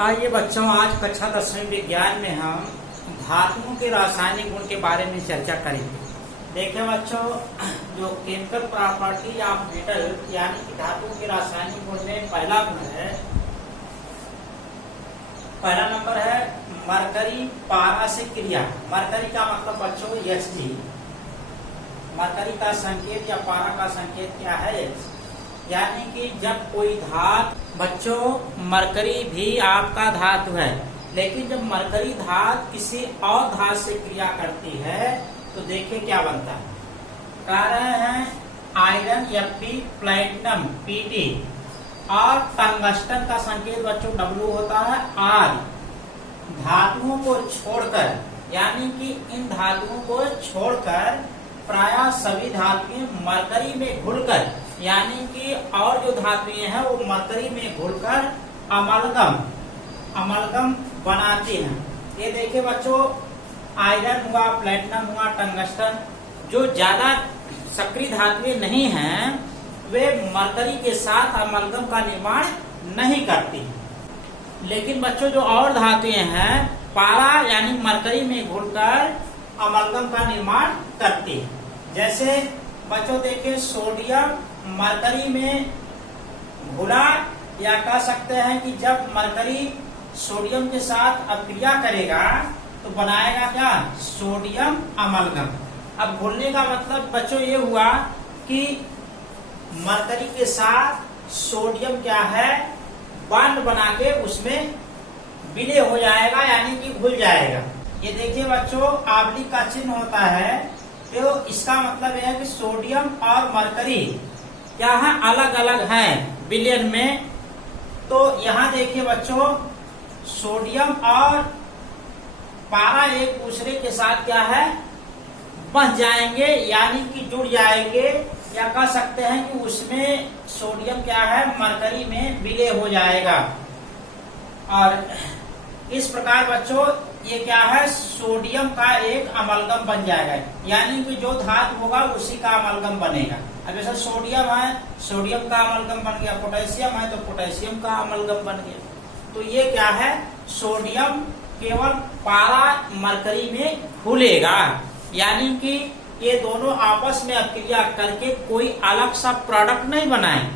आइए बच्चों, आज कक्षा 10वीं विज्ञान में हम धातुओं के रासायनिक गुण के बारे में चर्चा करेंगे। देखिए बच्चों, जो केमिकल प्रॉपर्टी ऑफ मेटल यानी कि धातुओं के रासायनिक गुण में पहला गुण है, पहला नंबर है मरकरी पारा से क्रिया। मरकरी का मतलब बच्चों Hg, मरकरी का संकेत या पारा का संकेत क्या है? यानी कि जब कोई धातु, बच्चों मरकरी भी आपका धातु है, लेकिन जब मरकरी धातु किसी और धातु से क्रिया करती है तो देखिए क्या बनता है। कह रहे हैं आयरन Fe, प्लेटिनम Pt और टंगस्टन का संकेत बच्चों W होता है R। धातुओं को छोड़कर, यानी कि इन धातुओं को छोड़कर प्रायः सभी धातुएं मरकरी में घुलकर, यानी कि और जो धातुएं हैं वो मरकरी में घुलकर अमलगम बनाती हैं। ये देखिए बच्चों, आयरन हुआ, प्लेटिनम हुआ, टंगस्टन, जो ज्यादा सक्रिय धातुएं नहीं हैं वे मरकरी के साथ अमलगम का निर्माण नहीं करती। लेकिन बच्चों जो और धातुएं हैं पारा यानी मरकरी में घुलकर अमलगम का निर्माण करती है। जैसे बच्चों देखिए सोडियम मरकरी में घुला, या कह सकते हैं कि जब मरकरी सोडियम के साथ अभिक्रिया करेगा तो बनाएगा क्या? Sodium amalgam. अब घुलने का मतलब बच्चों ये हुआ कि मरकरी के साथ सोडियम क्या है, बॉन्ड बना के उसमें विलय हो जाएगा, यानी कि घुल जाएगा। ये देखिए बच्चों, आवली का चिन्ह होता है, तो इसका मतलब यह है कि सोडियम और मरकरी क्या है, अलग अलग हैं विलयन में। तो यहाँ देखिए बच्चों, सोडियम और पारा एक दूसरे के साथ क्या है, बंध जाएंगे, यानी कि जुड़ जाएंगे, या कह सकते हैं कि उसमें सोडियम क्या है, मरकरी में विलय हो जाएगा। और इस प्रकार बच्चों ये क्या है, सोडियम का एक अमलगम बन जाएगा, यानी कि जो धातु होगा उसी का अमलगम बनेगा। अब जैसे सोडियम है, सोडियम का अमलगम बन गया, पोटेशियम है तो पोटेशियम का अमलगम बन गया। तो ये क्या है, सोडियम केवल पारा मरकरी में घुलेगा, यानी कि ये दोनों आपस में अभिक्रिया करके कोई अलग सा प्रोडक्ट नहीं बनाए,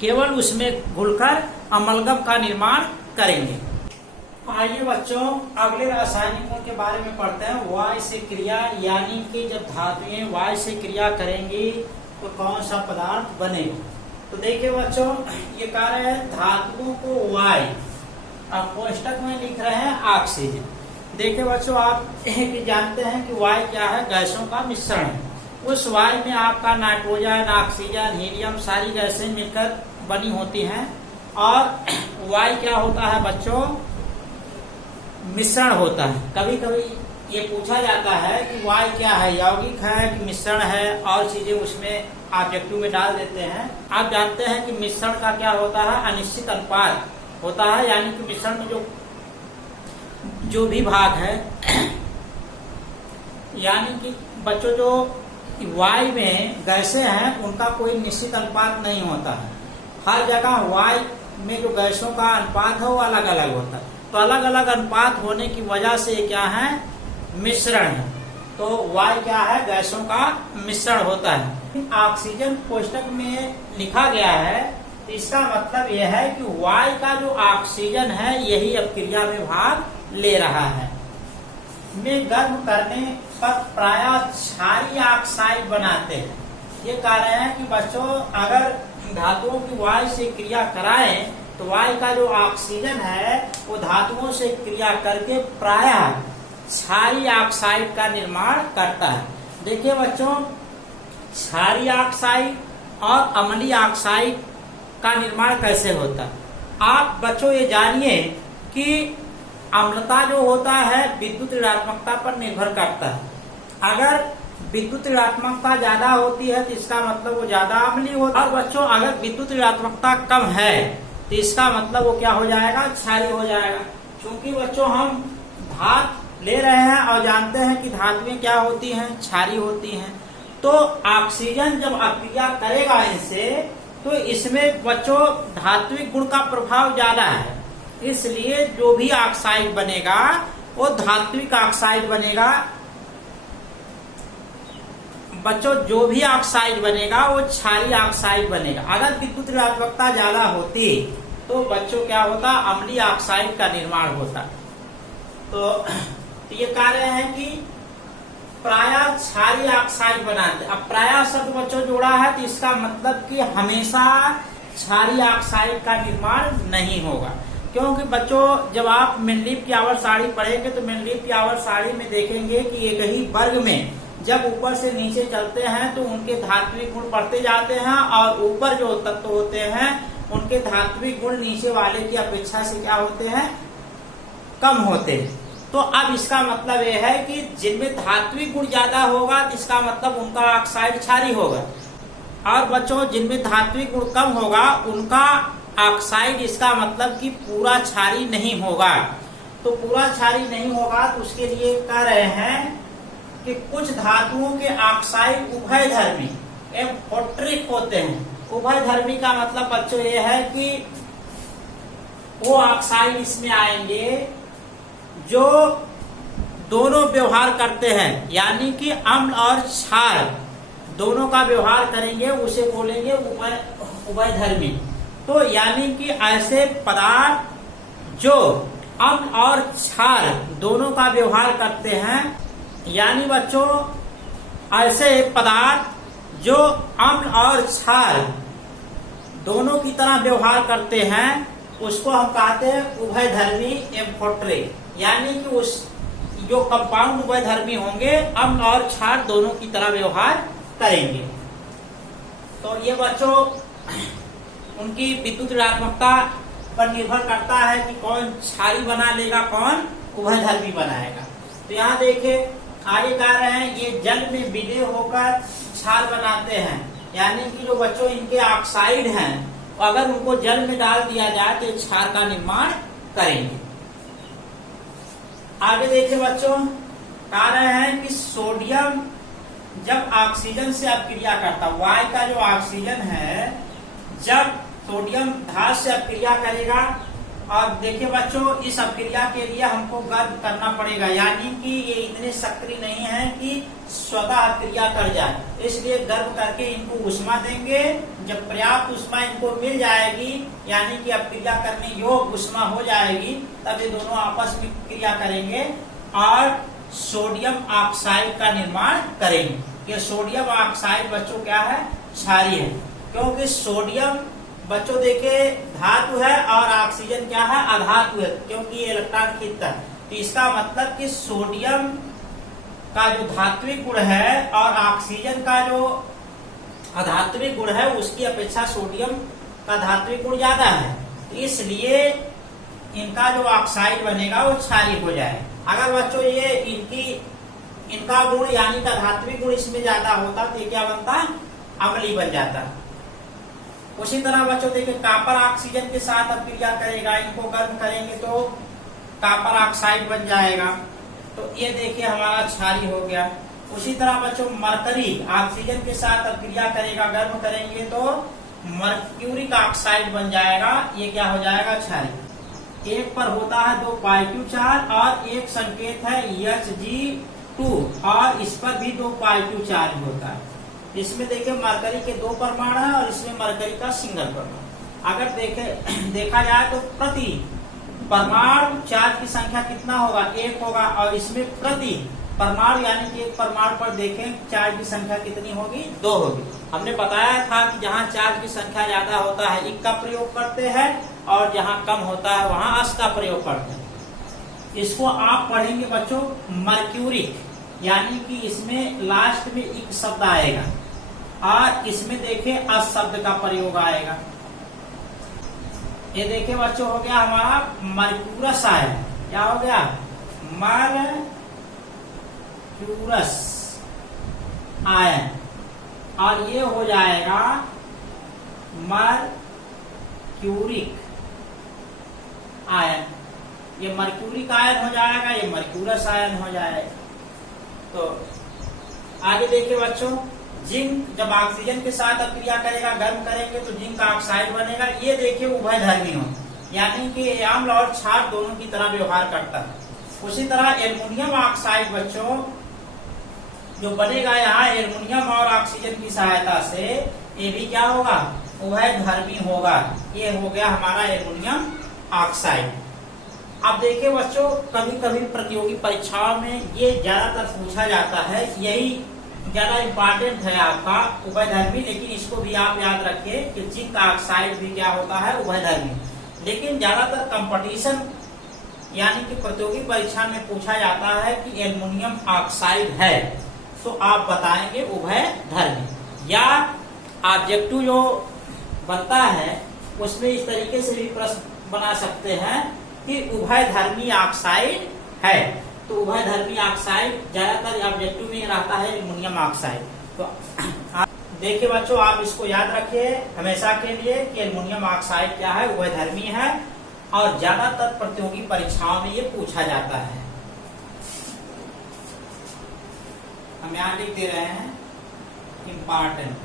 केवल उसमें घुलकर अमलगम का निर्माण करेंगे। आइए बच्चों, अगले रासायनिक गुण के बारे में पढ़ते हैं। वायु से क्रिया, यानी कि जब धातुएं वायु से क्रिया करेंगी तो कौन सा पदार्थ बनेगा। तो देखिए बच्चों, ये कह रहे हैं धातुओं को वायु, अब कोष्टक में लिख रहे हैं ऑक्सीजन। देखिए बच्चों, आप जानते हैं कि वायु क्या है, गैसों का मिश्रण है। उस वायु में आपका नाइट्रोजन, ऑक्सीजन, हीलियम सारी गैसें मिलकर बनी होती हैं। और वायु क्या होता है बच्चों, मिश्रण होता है। कभी कभी ये पूछा जाता है कि वायु क्या है, यौगिक है कि मिश्रण है, और चीजें उसमें ऑब्जेक्टिव में डाल देते हैं। आप जानते हैं कि मिश्रण का क्या होता है, अनिश्चित अनुपात होता है, यानी कि मिश्रण में जो भी भाग है, यानी कि बच्चों जो वायु में गैसें हैं उनका कोई निश्चित अनुपात नहीं होता है। हर जगह वायु में जो गैसों का अनुपात है वो अलग अलग होता है। तो अलग अलग अनुपात होने की वजह से क्या है, मिश्रण है। तो वायु क्या है, गैसों का मिश्रण होता है। ऑक्सीजन कोष्टक में लिखा गया है, तो इसका मतलब यह है कि वायु का जो ऑक्सीजन है यही अभिक्रिया में भाग ले रहा है। में गर्म करने पर प्रायः क्षारीय ऑक्साइड बनाते हैं। ये कह रहे हैं कि बच्चों, अगर धातुओं की वायु से क्रिया कराएं तो वायु का जो ऑक्सीजन है वो धातुओं से क्रिया करके प्रायः क्षारीय ऑक्साइड का निर्माण करता है। देखिए बच्चों, क्षारीय ऑक्साइड और अम्लीय ऑक्साइड का निर्माण कैसे होता है। आप बच्चों ये जानिए कि अम्लता जो होता है विद्युत ऋणात्मकता पर निर्भर करता है। अगर विद्युत ऋणात्मकता ज्यादा होती है तो इसका मतलब वो ज्यादा अम्लीय होता है, और बच्चों अगर विद्युत ऋणात्मकता कम है तो इसका मतलब वो क्या हो जाएगा, क्षारीय हो जाएगा। क्योंकि बच्चों हम धातु ले रहे हैं और जानते हैं कि धातुएं क्या होती हैं, क्षारीय होती हैं। तो ऑक्सीजन जब अभिक्रिया करेगा इनसे तो इसमें बच्चों धात्विक गुण का प्रभाव ज्यादा है, इसलिए जो भी ऑक्साइड बनेगा वो धात्विक ऑक्साइड बनेगा। बच्चों जो भी ऑक्साइड बनेगा वो क्षारीय ऑक्साइड बनेगा। अगर विद्युत ऋणात्मकता ज्यादा होती तो बच्चों क्या होता, अम्लीय ऑक्साइड का निर्माण होता। तो ये कह रहे हैं कि प्रायः क्षारीय ऑक्साइड बनाते। अब प्रायः शब्द बच्चों जोड़ा है तो इसका मतलब कि हमेशा क्षारीय ऑक्साइड का निर्माण नहीं होगा, क्योंकि बच्चों जब आप मेनलीफ की आवर्त सारणी पढ़ेंगे तो मेनलीफ की आवर्त सारणी में देखेंगे कि एक ही वर्ग में जब ऊपर से नीचे चलते हैं तो उनके धात्विक गुण बढ़ते जाते हैं और ऊपर जो तत्व होते हैं उनके धात्विक गुण नीचे वाले की अपेक्षा से क्या होते हैं, कम होते हैं। तो अब इसका मतलब यह है कि जिनमें धात्विक गुण ज्यादा होगा तो इसका मतलब उनका ऑक्साइड क्षारीय होगा, और बच्चों जिनमें धात्विक गुण कम होगा उनका ऑक्साइड, इसका मतलब कि पूरा क्षारीय नहीं होगा। तो पूरा क्षारीय नहीं होगा तो उसके लिए कह रहे हैं कि कुछ धातुओं के ऑक्साइड उभयधर्मी एम्फोटेरिक होते हैं। उभयधर्मी का मतलब बच्चों ये है कि वो ऑक्साइड इसमें आएंगे जो दोनों व्यवहार करते हैं, यानी कि अम्ल और क्षार दोनों का व्यवहार करेंगे, उसे बोलेंगे उभयधर्मी। तो यानी कि ऐसे पदार्थ जो अम्ल और क्षार दोनों का व्यवहार करते हैं, यानी बच्चों ऐसे पदार्थ जो अम्ल और क्षार दोनों की तरह व्यवहार करते हैं उसको हम कहते हैं उभयधर्मी एम्फोटेरिक, यानी कि उस जो कंपाउंड उभयधर्मी होंगे, अम्ल और क्षार दोनों की तरह व्यवहार करेंगे। तो ये बच्चों उनकी विद्युत ऋणात्मकता पर निर्भर करता है कि कौन क्षारीय बना लेगा, कौन उभयधर्मी बनाएगा। तो यहाँ देखिए आगे कह रहे हैं ये जल में विलय होकर क्षार बनाते हैं, यानी कि जो बच्चों इनके ऑक्साइड हैं अगर उनको जल में डाल दिया जाए तो क्षार का निर्माण करेंगे। आगे देखिए बच्चों कह रहे हैं कि सोडियम जब ऑक्सीजन से अपक्रिया करता, वायु का जो ऑक्सीजन है जब सोडियम धातु से अपक्रिया करेगा, और देखिए बच्चों इस अपक्रिया के लिए हमको गर्म करना पड़ेगा, यानी कि ये इतने सक्रिय नहीं है कि स्वतः अपक्रिया कर जाए, इसलिए गर्म करके इनको ऊष्मा देंगे। जब पर्याप्त ऊष्मा इनको मिल जाएगी, यानी कि अपक्रिया करने योग्य ऊष्मा हो जाएगी, तब ये दोनों आपस में क्रिया करेंगे और सोडियम ऑक्साइड का निर्माण करेंगे। ये सोडियम ऑक्साइड बच्चों क्या है, क्षारीय है, क्योंकि सोडियम बच्चों देखे धातु है और ऑक्सीजन क्या है, अधातु है, क्योंकि ये इलेक्ट्रॉन खींचता है। तो इसका मतलब कि सोडियम का जो धात्विक गुण है और ऑक्सीजन का जो अधात्विक गुण है उसकी अपेक्षा सोडियम का धात्विक गुण ज्यादा है, इसलिए इनका जो ऑक्साइड बनेगा वो क्षारीय हो जाए। अगर बच्चों ये इनका गुण यानी का धात्विक गुण इसमें ज्यादा होता तो ये क्या बनता, अम्लीय बन जाता। उसी तरह बच्चों देखिए कॉपर ऑक्सीजन के साथ अपक्रिया करेगा, इनको गर्म करेंगे तो कॉपर ऑक्साइड बन जाएगा, तो ये देखिए हमारा क्षारीय हो गया। उसी तरह बच्चों मरकरी ऑक्सीजन के साथ अपक्रिया करेगा, गर्म करेंगे तो मर्क्यूरिक ऑक्साइड बन जाएगा, ये क्या हो जाएगा, क्षारीय। एक पर होता है 2 पॉजिटिव चार्ज और एक संकेत है Hg2 और इस पर भी 2 पॉजिटिव चार्ज होता है। इसमें देखिए मरकरी के 2 परमाणु है और इसमें मरकरी का सिंगल परमाणु। अगर देखा जाए तो प्रति परमाणु चार्ज की संख्या कितना होगा, 1 होगा, और इसमें प्रति परमाणु यानी कि एक परमाणु पर देखें चार्ज की संख्या कितनी होगी, 2 होगी। हमने बताया था कि जहाँ चार्ज की संख्या ज्यादा होता है इक का प्रयोग करते हैं और जहाँ कम होता है वहाँ अस का प्रयोग करते हैं। इसको आप पढ़ेंगे बच्चों मर्क्यूरिक, यानी कि इसमें लास्ट में इक शब्द आएगा और इसमें देखिए अस शब्द का प्रयोग आएगा। ये देखिए बच्चों हो गया हमारा मर्क्यूरस आयन, क्या हो गया, मर्क्यूरस आयन, और ये हो जाएगा मर्क्यूरिक आयन। ये मर्क्यूरिक आयन हो जाएगा, ये मर्क्यूरस आयन हो जाएगा। तो आगे देखिए बच्चों जिंक जब ऑक्सीजन के साथ अपक्रिया करेगा, गर्म करेंगे तो जिंक का ऑक्साइड बनेगा, ये देखिए उभयधर्मी हो, यानी कि अम्ल और क्षार दोनों की तरह व्यवहार करता है। उसी तरह एल्युमिनियम ऑक्साइड बच्चों जो बनेगा यहाँ एल्युमिनियम और ऑक्सीजन की सहायता से, ये भी क्या होगा, उभयधर्मी होगा। ये हो गया हमारा एल्युमिनियम ऑक्साइड। अब देखिए बच्चों, कभी कभी प्रतियोगी परीक्षाओं में ये ज्यादातर पूछा जाता है, यही ज्यादा इम्पोर्टेंट है आपका, उभयधर्मी। लेकिन इसको भी आप याद रखिए कि जिंक ऑक्साइड भी क्या होता है, उभयधर्मी। लेकिन ज्यादातर कंपटीशन यानी कि प्रतियोगी परीक्षा में पूछा जाता है कि एल्युमिनियम ऑक्साइड है तो आप बताएंगे उभयधर्मी। या ऑब्जेक्टिव जो बनता है उसमें इस तरीके से भी प्रश्न बना सकते हैं कि उभयधर्मी ऑक्साइड है, तो उभयधर्मी ऑक्साइड ज्यादातर ऑब्जेक्टिव में रहता है एल्युमिनियम ऑक्साइड। तो देखिए बच्चों, आप इसको याद रखिए हमेशा के लिए कि एल्युमिनियम ऑक्साइड क्या है, उभयधर्मी है और ज्यादातर प्रतियोगी परीक्षाओं में ये पूछा जाता है। हम यहाँ लिख दे रहे हैं इम्पॉर्टेंट।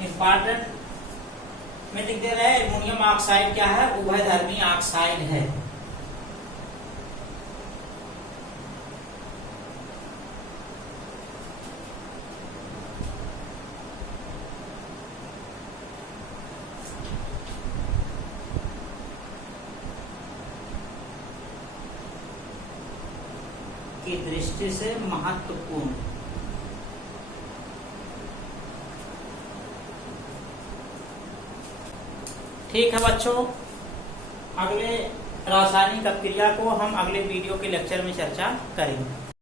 इम्पॉर्टेंट में लिख दे रहे हैं एल्युमिनियम ऑक्साइड क्या है, उभयधर्मी ऑक्साइड है। की दृष्टि से महत्वपूर्ण। ठीक है बच्चों, अगले रासायनिक अपक्रिया को हम अगले वीडियो के लेक्चर में चर्चा करेंगे।